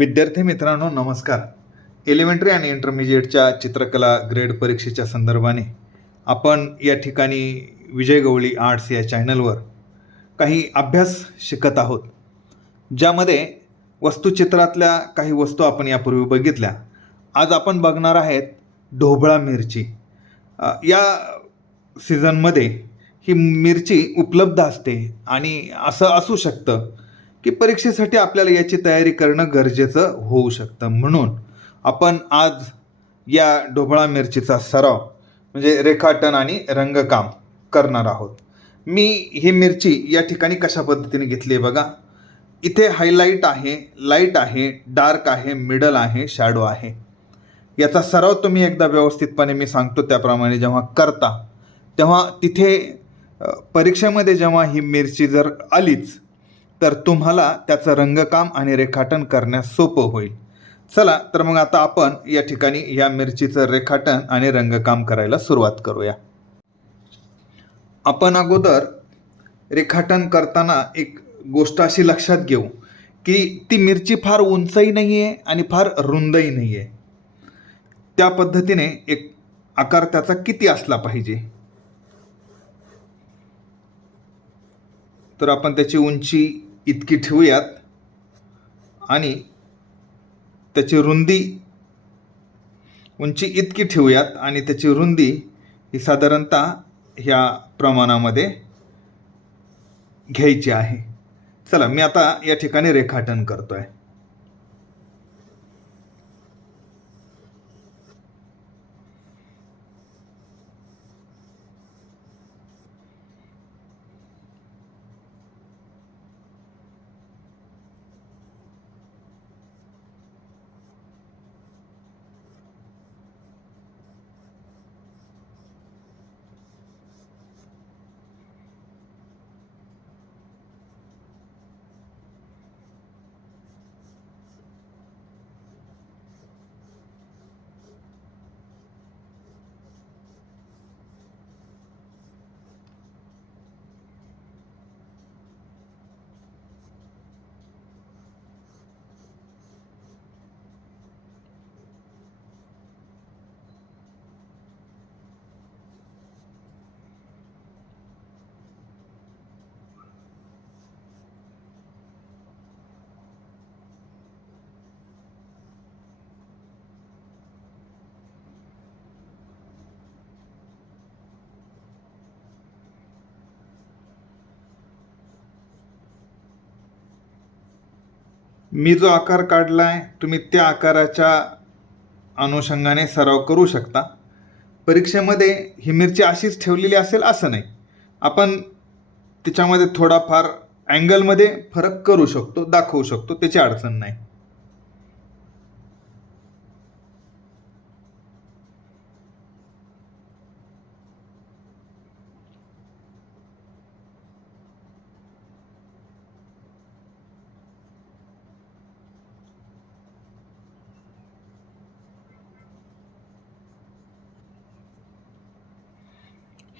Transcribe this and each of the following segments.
विद्यार्थी मित्रांनो नमस्कार. एलिमेंटरी आणि इंटरमिजिएटच्या चित्रकला ग्रेड परीक्षेच्या संदर्भाने आपण या ठिकाणी विजय गवळी आर्ट्स या चॅनलवर काही अभ्यास शिकत आहोत, ज्यामध्ये वस्तुचित्रातल्या काही वस्तू आपण यापूर्वी बघितल्या. आज आपण बघणार आहेत ढोबळा मिरची. या सीझनमध्ये ही मिरची उपलब्ध असते आणि असं असू शकतं की परीक्षेसाठी आपल्याला याची तयारी करणं गरजेचं होऊ शकतं. म्हणून आपण आज या ढोबळा मिरचीचा सराव म्हणजे रेखाटन आणि रंगकाम करणार आहोत. मी ही मिरची या ठिकाणी कशा पद्धतीने घेतली आहे बघा. इथे हायलाईट आहे, लाईट आहे, डार्क आहे, मिडल आहे, शॅडो आहे. याचा सराव तुम्ही एकदा व्यवस्थितपणे मी सांगतो त्याप्रमाणे जेव्हा करता तेव्हा तिथे परीक्षेमध्ये जेव्हा ही मिरची जर आलीच तर तुम्हाला त्याचं रंगकाम आणि रेखाटन करण्यास सोपं होईल. चला तर मग आता आपण या ठिकाणी या मिरचीचं रेखाटन आणि रंगकाम करायला सुरुवात करूया. आपण अगोदर रेखाटन करताना एक गोष्ट अशी लक्षात घेऊ की ती मिरची फार उंचही नाही आहे आणि फार रुंदही नाही आहे. त्या पद्धतीने एक आकार त्याचा किती असला पाहिजे, तर आपण त्याची उंची इतकी ठेवूयात आणि त्याची उंची इतकी ठेवूयात आणि त्याची रुंदी ही साधारणतः ह्या प्रमाणामध्ये घ्यायची आहे. चला मी आता या ठिकाणी रेखाटन करतोय. मी जो आकार काढलाय तुम्ही त्या आकाराच्या अनुषंगाने सराव करू शकता. परीक्षेमध्ये ही मिरची अशीच ठेवलेली असेल असं नाही, आपण त्याच्यामध्ये थोडाफार अँगलमध्ये फरक करू शकतो, दाखवू शकतो, त्याची अडचण नाही.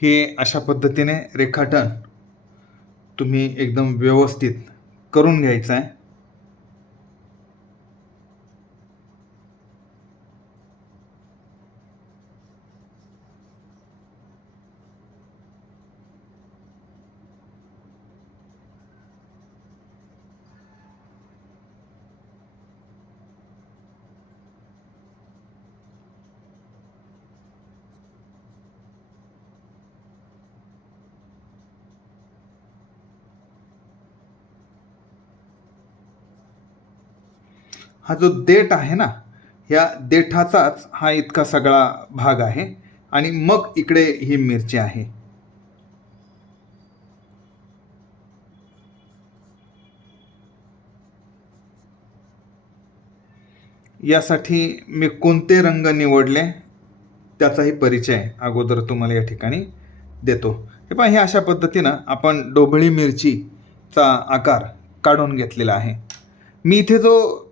हे अशा पद्धतीने रेखाटन तुम्ही एकदम व्यवस्थित करून घ्यायचं आहे. हा जो देठ आहे ना, ह्या देठाचाच हा इतका सगळा भाग आहे आणि मग इकडे ही मिरची आहे. यासाठी मी कोणते रंग निवडले त्याचाही परिचय अगोदर तुम्हाला या ठिकाणी देतो. हे पहा, हे अशा पद्धतीनं आपण ढोबळी मिरचीचा आकार काढून घेतलेला आहे. मी इथे जो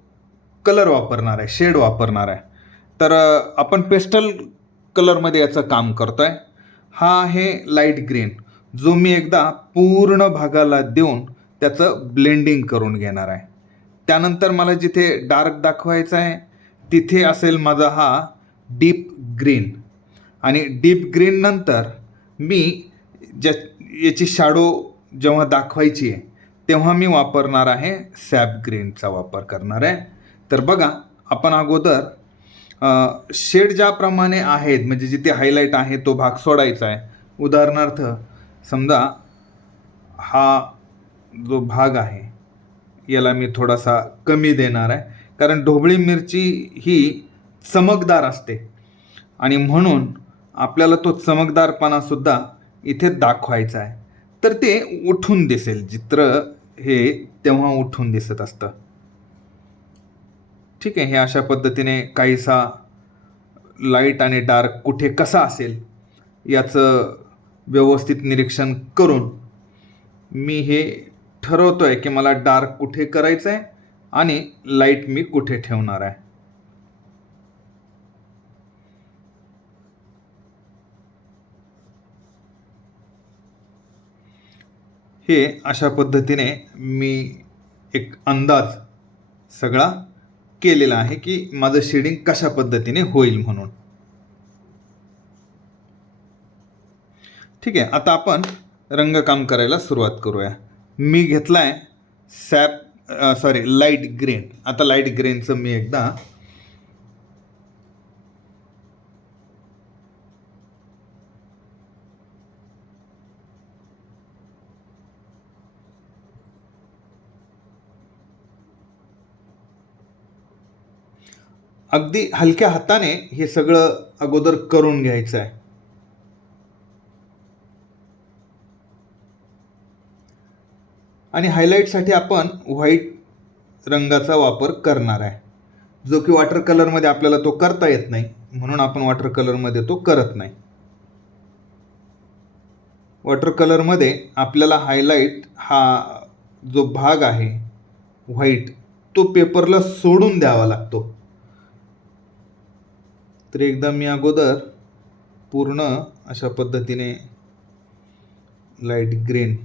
कलर वापरणार आहे, शेड वापरणार आहे, तर आपण पेस्टल कलरमध्ये याचं काम करतो आहे. हा आहे लाईट ग्रीन, जो मी एकदा पूर्ण भागाला देऊन त्याचं ब्लेंडिंग करून घेणार आहे. त्यानंतर मला जिथे डार्क दाखवायचा आहे तिथे असेल माझा हा डीप ग्रीन, आणि डीप ग्रीन नंतर मी याची शॅडो जेव्हा दाखवायची आहे तेव्हा मी वापरणार आहे सॅप ग्रीनचा वापर करणार आहे. तर बघा, आपण अगोदर शेड ज्याप्रमाणे आहेत, म्हणजे जिथे हायलाईट आहे तो भाग सोडायचा आहे. उदाहरणार्थ समजा हा जो भाग आहे याला मी थोडासा कमी देणार आहे, कारण ढोबळी मिरची ही चमकदार असते आणि म्हणून आपल्याला तो चमकदारपणासुद्धा इथे दाखवायचा आहे. तर ते उठून दिसेल, चित्र हे तेव्हा उठून दिसत असतं. ठीक आहे, हे अशा पद्धतीने काहीसा लाईट आणि डार्क कुठे कसा असेल याचं व्यवस्थित निरीक्षण करून मी हे ठरवतो आहे की मला डार्क कुठे करायचं आहे आणि लाईट मी कुठे ठेवणार आहे. हे अशा पद्धतीने मी एक अंदाज सगळा केलेला आहे की माझं शेडिंग कशा पद्धतीने होईल म्हणून. ठीक आहे, आता आपण रंगकाम करायला सुरुवात करूया. मी घेतला आहे लाईट ग्रीन. आता लाईट ग्रीनचं मी एकदा अगदी हलक्या हाताने हे सगळं अगोदर करून घ्यायचं आहे. आणि हायलाईटसाठी आपण व्हाईट रंगाचा वापर करणार आहे, जो की वॉटर कलरमध्ये आपल्याला तो करता येत नाही, म्हणून आपण वॉटर कलरमध्ये तो करत नाही. वॉटर कलरमध्ये आपल्याला हायलाईट हा जो भाग आहे व्हाईट तो पेपरला सोडून द्यावा लागतो. तर एकदा मी अगोदर पूर्ण अशा पद्धतीने लाईट ग्रीन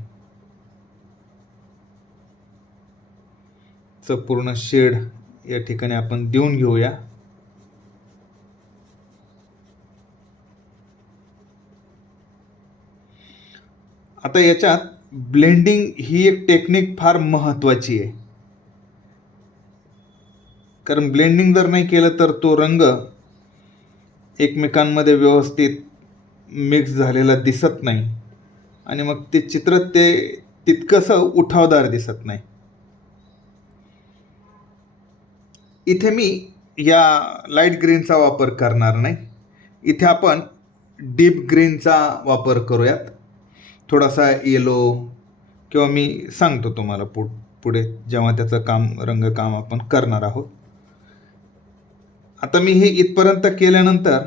चं पूर्ण शेड या ठिकाणी आपण देऊन घेऊया. आता याच्यात ब्लेंडिंग ही एक टेक्निक फार महत्त्वाची आहे, कारण ब्लेंडिंग जर नाही केलं तर तो रंग एकमेकांमध्ये व्यवस्थित मिक्स झालेला दिसत नाही आणि मग ते चित्र ते तितकंसं उठावदार दिसत नाही. इथे मी या लाईट ग्रीनचा वापर करणार नाही, इथे आपण डीप ग्रीनचा वापर करूयात. थोडासा येलो, किंवा मी सांगतो तुम्हाला पुढे जेव्हा त्याचं रंगकाम आपण करणार आहोत. आता मी हे इथपर्यंत केल्यानंतर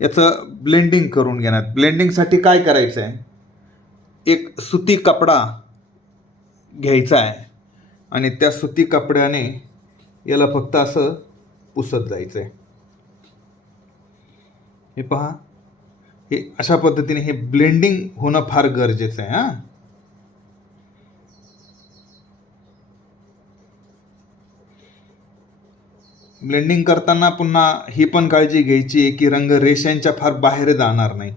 याचं ब्लेंडिंग करून घेणार. ब्लेंडिंगसाठी काय करायचं आहे, एक सुती कपडा घ्यायचा आहे आणि त्या सुती कपड्याने याला फक्त असं पुसत जायचं आहे. हे पहा, हे अशा पद्धतीने हे ब्लेंडिंग होणं फार गरजेचं आहे. ब्लेंडिंग करताना पुन्हा ही पण काळजी घ्यायची आहे की रंग रेषांच्या फार बाहेर जाणार नाही.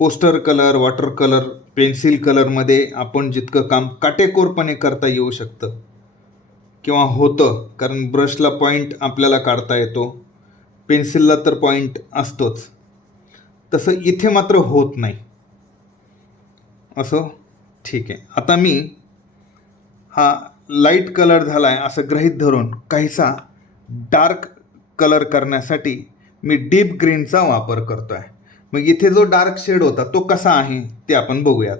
Poster colour, water colour, pencil कलरमध्ये आपण जितकं काम काटेकोरपणे करता येऊ शकतं किंवा होतं, कारण ब्रशला पॉईंट आपल्याला काढता येतो, पेन्सिलला तर पॉईंट असतोच, तसं इथे मात्र होत नाही. असं ठीक आहे. आता मी हा लाईट कलर झाला आहे असं गृहीत धरून काहीसा डार्क कलर करण्यासाठी मी डीप ग्रीनचा वापर करतो आहे. मग इथे जो डार्क शेड होता तो कसा आहे ते आपण बघूयात.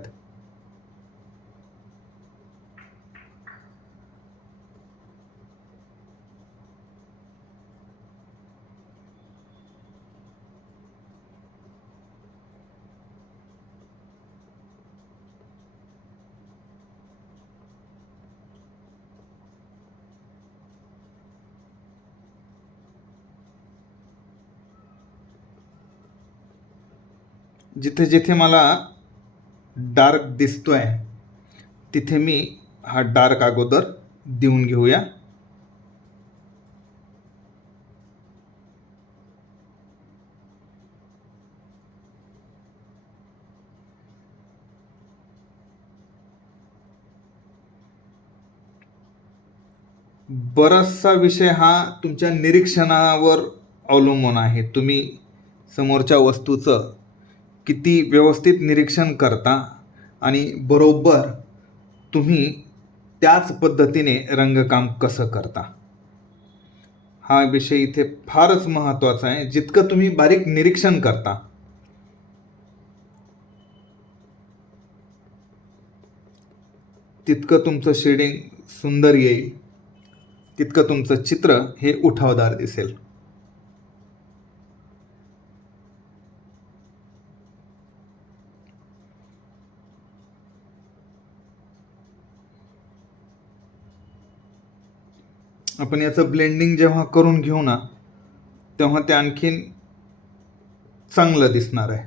जिथे जिथे मला डार्क दिसतोय तिथे मी हा डार्क अगोदर देऊन घेऊया. बराचसा विषय हा तुमच्या निरीक्षणावर अवलंबून आहे. तुम्ही समोरच्या वस्तूचं किती व्यवस्थित निरीक्षण करता आणि बरोबर तुम्ही त्याच पद्धतीने रंगकाम कसं करता, हा विषय इथे फारच महत्त्वाचा आहे. जितकं तुम्ही बारीक निरीक्षण करता तितकं तुमचं शेडिंग सुंदर येईल, तितकं तुमचं चित्र हे उठावदार दिसेल. आपण याचं ब्लेंडिंग जेव्हा करून घेऊ ना, तेव्हा ते आणखीन चांगलं दिसणार आहे.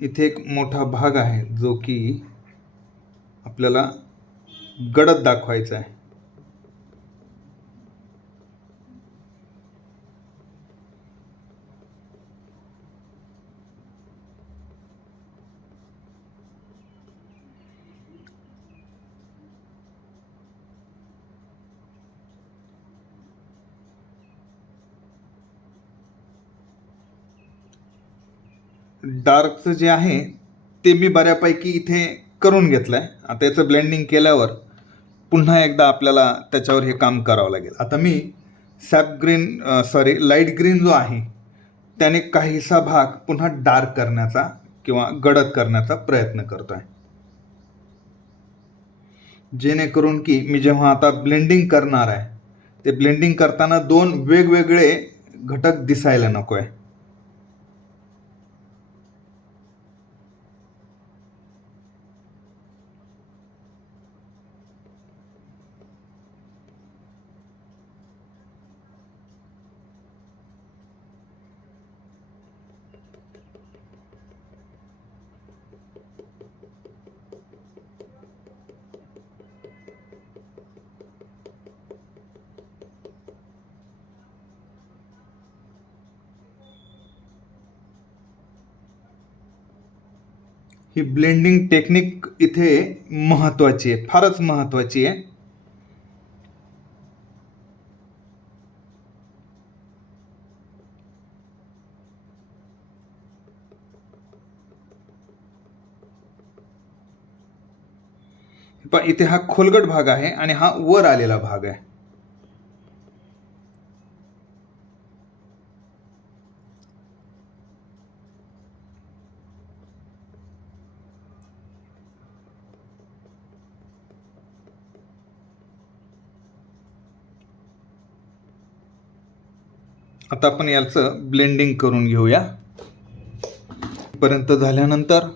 इथे एक मोठा भाग आहे जो की आपल्याला गडद दाखवायचा आहे. डार्कचं जे आहे ते मी बऱ्यापैकी इथे करून घेतलं आहे. आता याचं ब्लेंडिंग केल्यावर पुन्हा एकदा आपल्याला त्याच्यावर हे काम करावं लागेल. आता मी लाईट ग्रीन जो आहे त्याने काहीसा भाग पुन्हा डार्क करण्याचा किंवा गडद करण्याचा प्रयत्न करतो आहे, जेणेकरून की मी जेव्हा आता ब्लेंडिंग करणार आहे ते ब्लेंडिंग करताना दोन वेगवेगळे घटक दिसायला नको आहे. ही ब्लेंडिंग टेक्निक इथे महत्त्वाची आहे, फारच महत्त्वाची आहे. पण इथे हा खोलगट भाग आहे आणि हा वर आलेला भाग आहे. आता आपण याचं ब्लेंडिंग करून घेऊया. पर्यंत झाल्यानंतर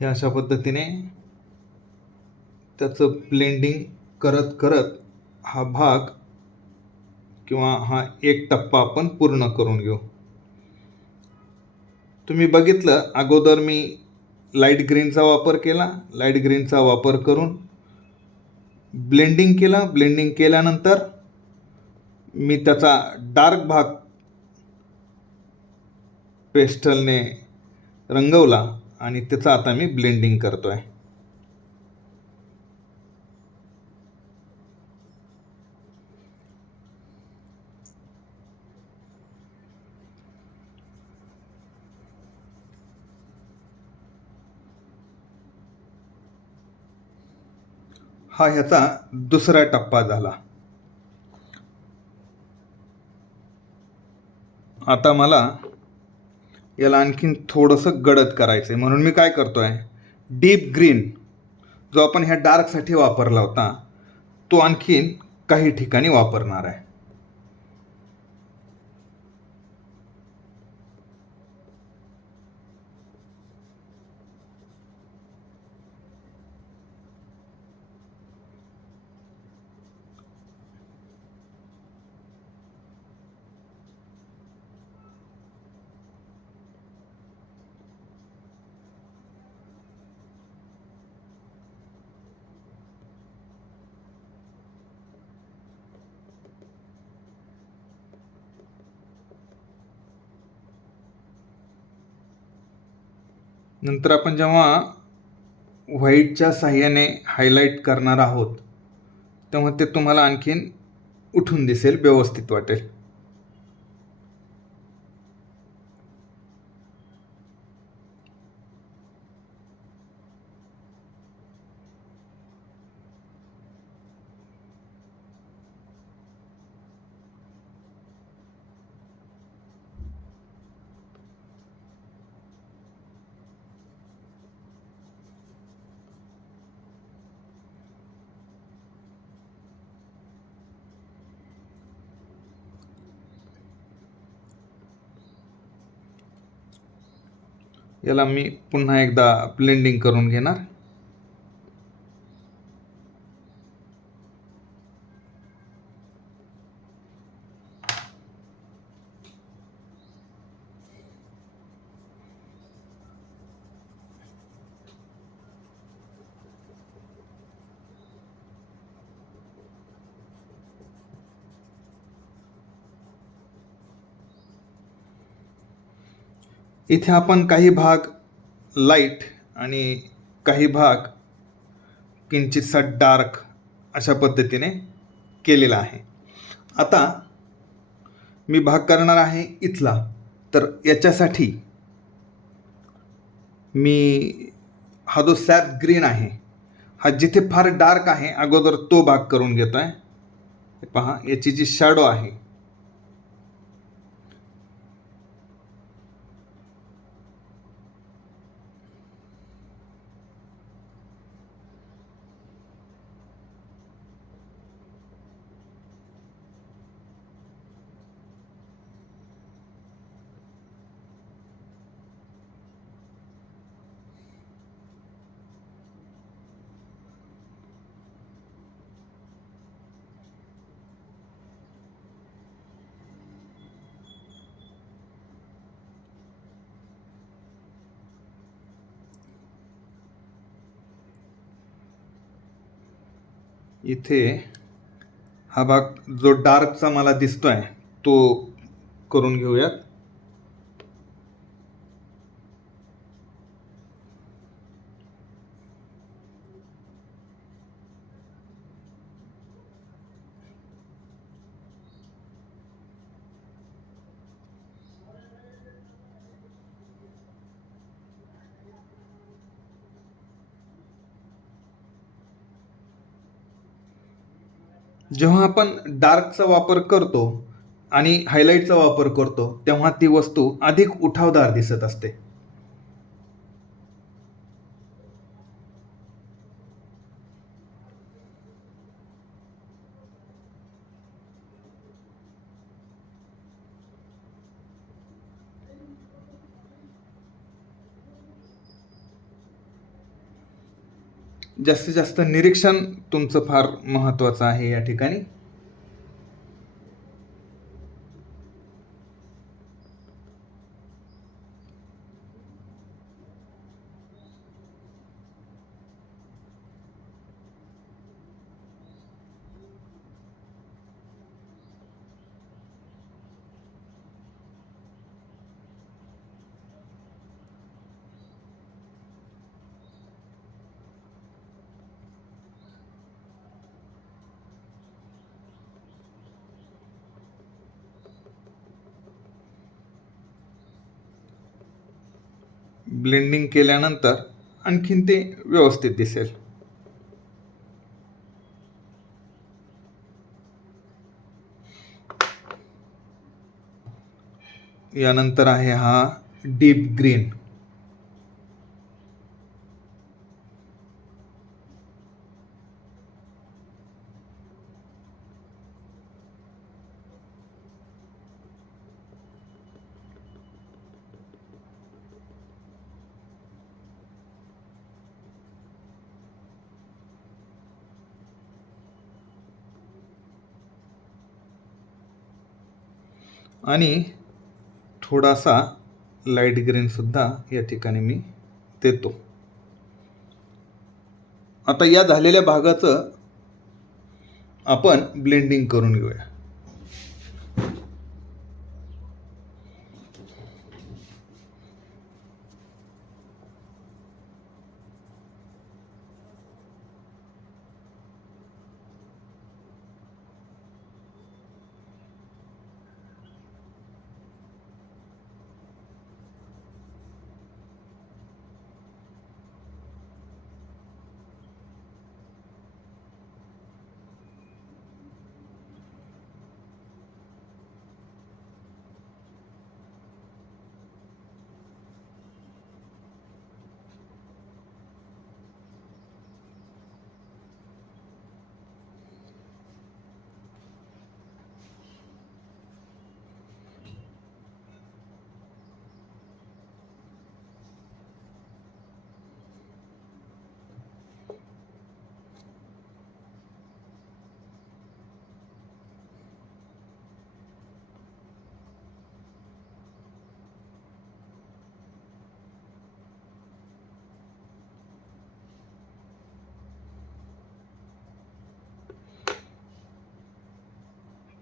हे अशा पद्धतीने त्याचं ब्लेंडिंग करत करत हा भाग किंवा हा एक टप्पा आपण पूर्ण करून घेऊ. तुम्ही बघितलं अगोदर मी लाईट ग्रीनचा वापर केला, लाईट ग्रीनचा वापर करून ब्लेंडिंग केलं. ब्लेंडिंग केल्यानंतर मी त्याचा डार्क भाग पेस्टलने रंगवला आणि त्याचं आता मी ब्लेंडिंग करतोय. हा ह्याचा दुसरा टप्पा झाला. आता मला याला आणखीन थोडंसं गडद करायचं आहे, म्हणून मी काय करतो आहे, डीप ग्रीन जो आपण ह्या डार्कसाठी वापरला होता तो आणखीन काही ठिकाणी वापरणार आहे. नंतर आपण जेव्हा व्हाईटच्या साह्याने हायलाईट करणार आहोत तेव्हा ते तुम्हाला आणखीन उठून दिसेल, व्यवस्थित वाटेल. याला मी पुन्हा एकदा ब्लेंडिंग करून घेणार. इथे आपण काही भाग लाईट आणि काही भाग किंचितसा डार्क अशा पद्धतीने केलेला आहे. आता मी भाग करणार आहे इथला, तर याच्यासाठी मी हा जो सॅप ग्रीन आहे हा जिथे फार डार्क आहे अगोदर तो भाग करून घेतो आहे. पहा याची जी शॅडो आहे इथे हा भाग जो डार्कचा मला दिसतोय तो करून घेऊयात. जेव्हा आपण डार्कचा वापर करतो आणि हायलाईटचा वापर करतो तेव्हा ती वस्तू अधिक उठावदार दिसत असते. जास्तीत जास्त निरीक्षण तुमचं फार महत्त्वाचं आहे या ठिकाणी. ब्लेंडिंग केल्यानंतर आणखीन ते व्यवस्थित दिसेल. यानंतर आहे हा डीप ग्रीन. आणि थोडासा लाईट ग्रीनसुद्धा या ठिकाणी मी देतो. आता या झालेल्या भागाचं आपण ब्लेंडिंग करून घेऊया.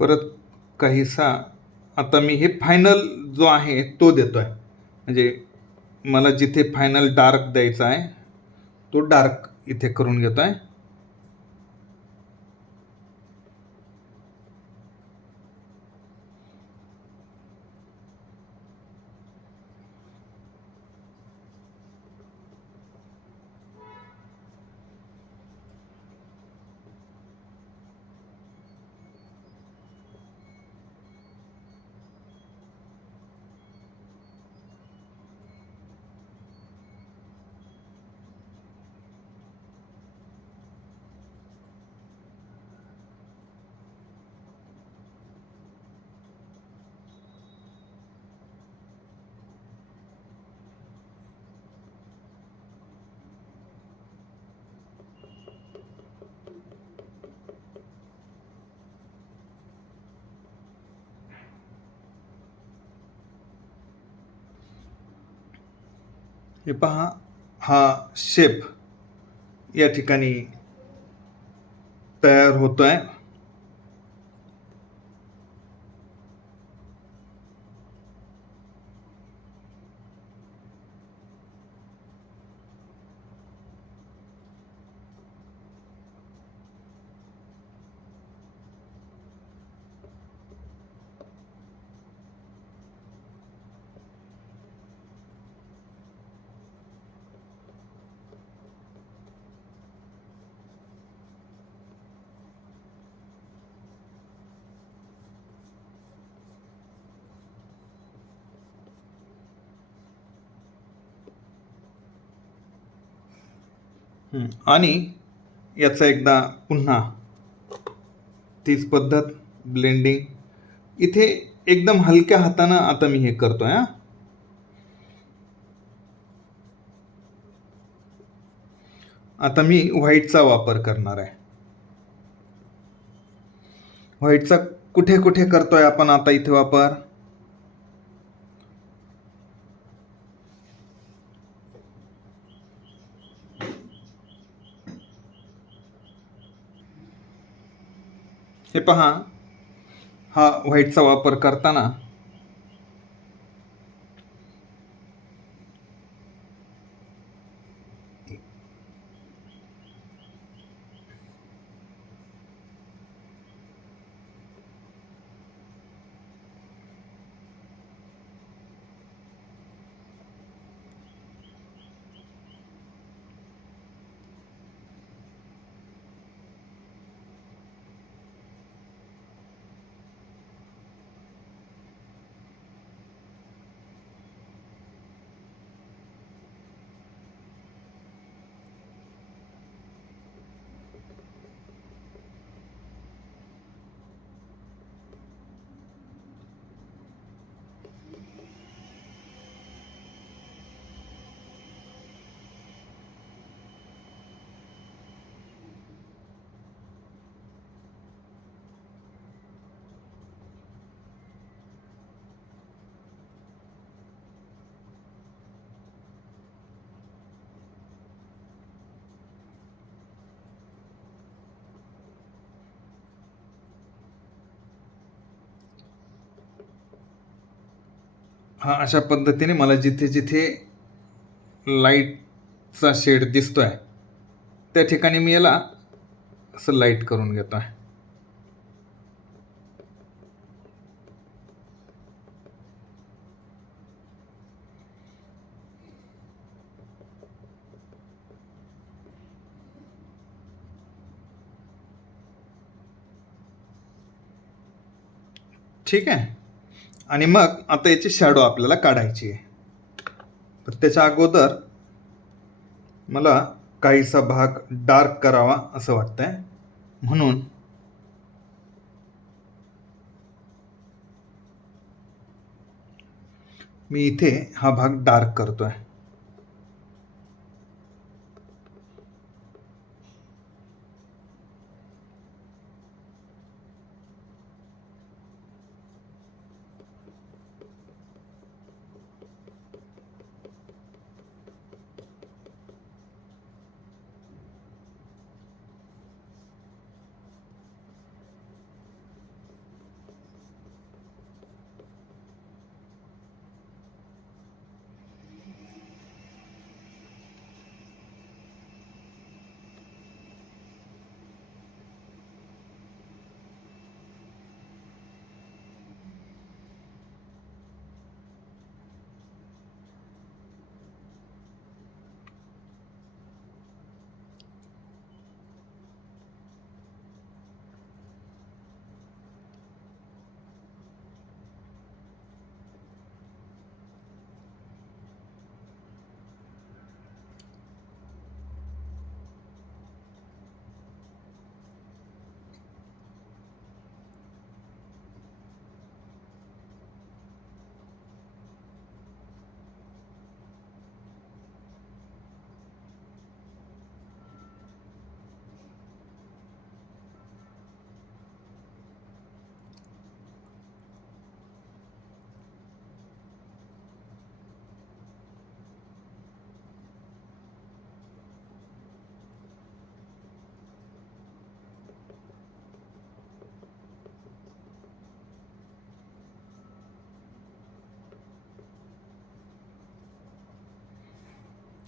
परत काहीसा आता मी हे फायनल जो आहे तो देतो आहे. म्हणजे मला जिथे फायनल डार्क द्यायचा आहे तो डार्क इथे करून घेतो आहे. हे पहा, हा शेप या ठिकाणी तयार होतो आहे. आणि याचा एकदा पुन्हा तीच पद्धत ब्लेंडिंग. इथे एकदम हलक्या हातानं आता मी हे करतोय. आता मी व्हाईटचा वापर करणार आहे. व्हाईटचा कुठे कुठे करतोय आपण आता इथे वापर? हे पहा, हा व्हाईटचा वापर करताना हा अशा पद्धतीने मला जिथे जिथे लाईटचा शेड दिसतोय त्या ठिकाणी मी याला असं लाईट करून घेतो आहे. ठीक आहे. आणि मग आता याची शॅडो आपल्याला काढायची आहे. तर त्याच्या अगोदर मला काहीसा भाग डार्क करावा असं वाटतंय, म्हणून मी इथे हा भाग डार्क करतोय.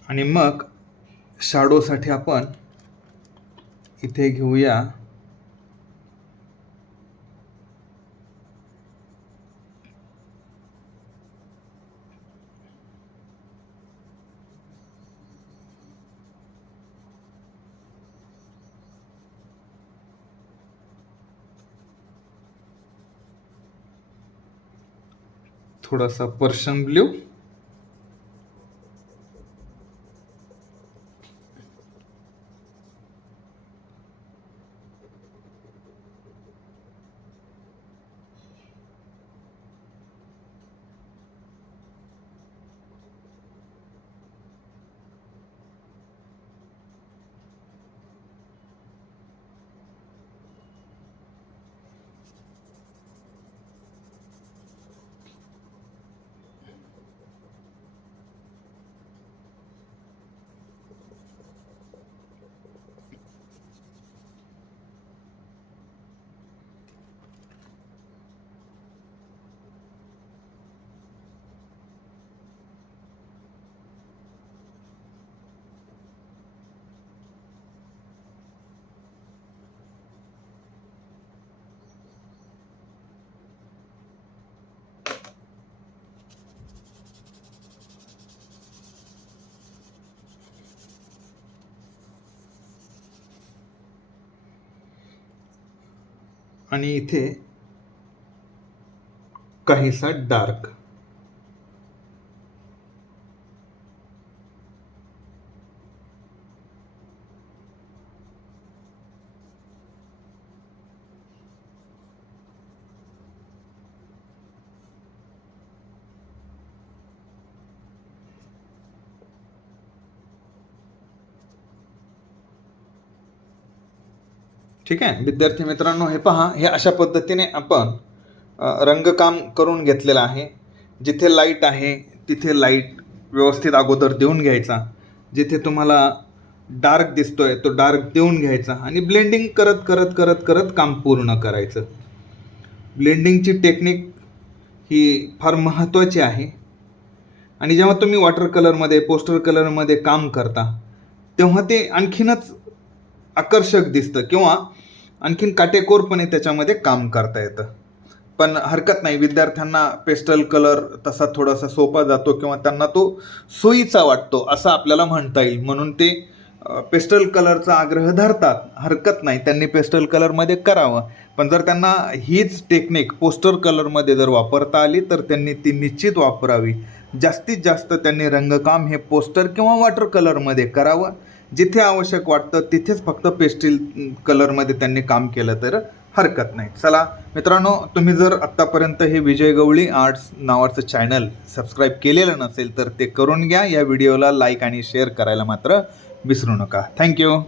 आणि मग शॅडोसाठी आपण इथे घेऊया थोडासा पर्शियन ब्ल्यू. आणि इथे काहीसा डार्क. ठीक आहे विद्यार्थी मित्रांनो, हे पहा, हे अशा पद्धतीने आपण रंगकाम करून घेतलेलं आहे. जिथे लाईट आहे तिथे लाईट व्यवस्थित अगोदर देऊन घ्यायचा. जिथे तुम्हाला डार्क दिसतोय तो डार्क देऊन घ्यायचा आणि ब्लेंडिंग करत करत करत करत काम पूर्ण करायचं. ब्लेंडिंगची टेक्निक ही फार महत्त्वाची आहे. आणि जेव्हा तुम्ही वॉटर कलरमध्ये पोस्टर कलरमध्ये काम करता तेव्हा ते आणखीनच आकर्षक दिसतं किंवा आणखीन काटेकोरपणे त्याच्यामध्ये काम करता येतं. पण हरकत नाही, विद्यार्थ्यांना पेस्टल कलर तसा थोडासा सोपा जातो किंवा त्यांना तो सोयीचा वाटतो असं आपल्याला म्हणता येईल. म्हणून ते पेस्टल कलरचा आग्रह धरतात. हरकत नाही, त्यांनी पेस्टल कलरमध्ये करावं. पण जर त्यांना हीच टेक्निक पोस्टर कलरमध्ये जर वापरता आली तर त्यांनी ती निश्चित वापरावी. जास्तीत जास्त त्यांनी रंगकाम हे पोस्टर किंवा वॉटर कलरमध्ये करावं. जिथे आवश्यक वाटतं तिथेच फक्त पेस्टल कलरमध्ये त्यांनी काम केलं तर हरकत नाही. चला मित्रांनो, तुम्ही जर आत्तापर्यंत हे विजय गवळी आर्ट्स नावाचं चॅनल सबस्क्राईब केलेलं नसेल तर ते करून घ्या. या व्हिडिओला लाईक आणि शेअर करायला मात्र विसरू नका. थँक्यू.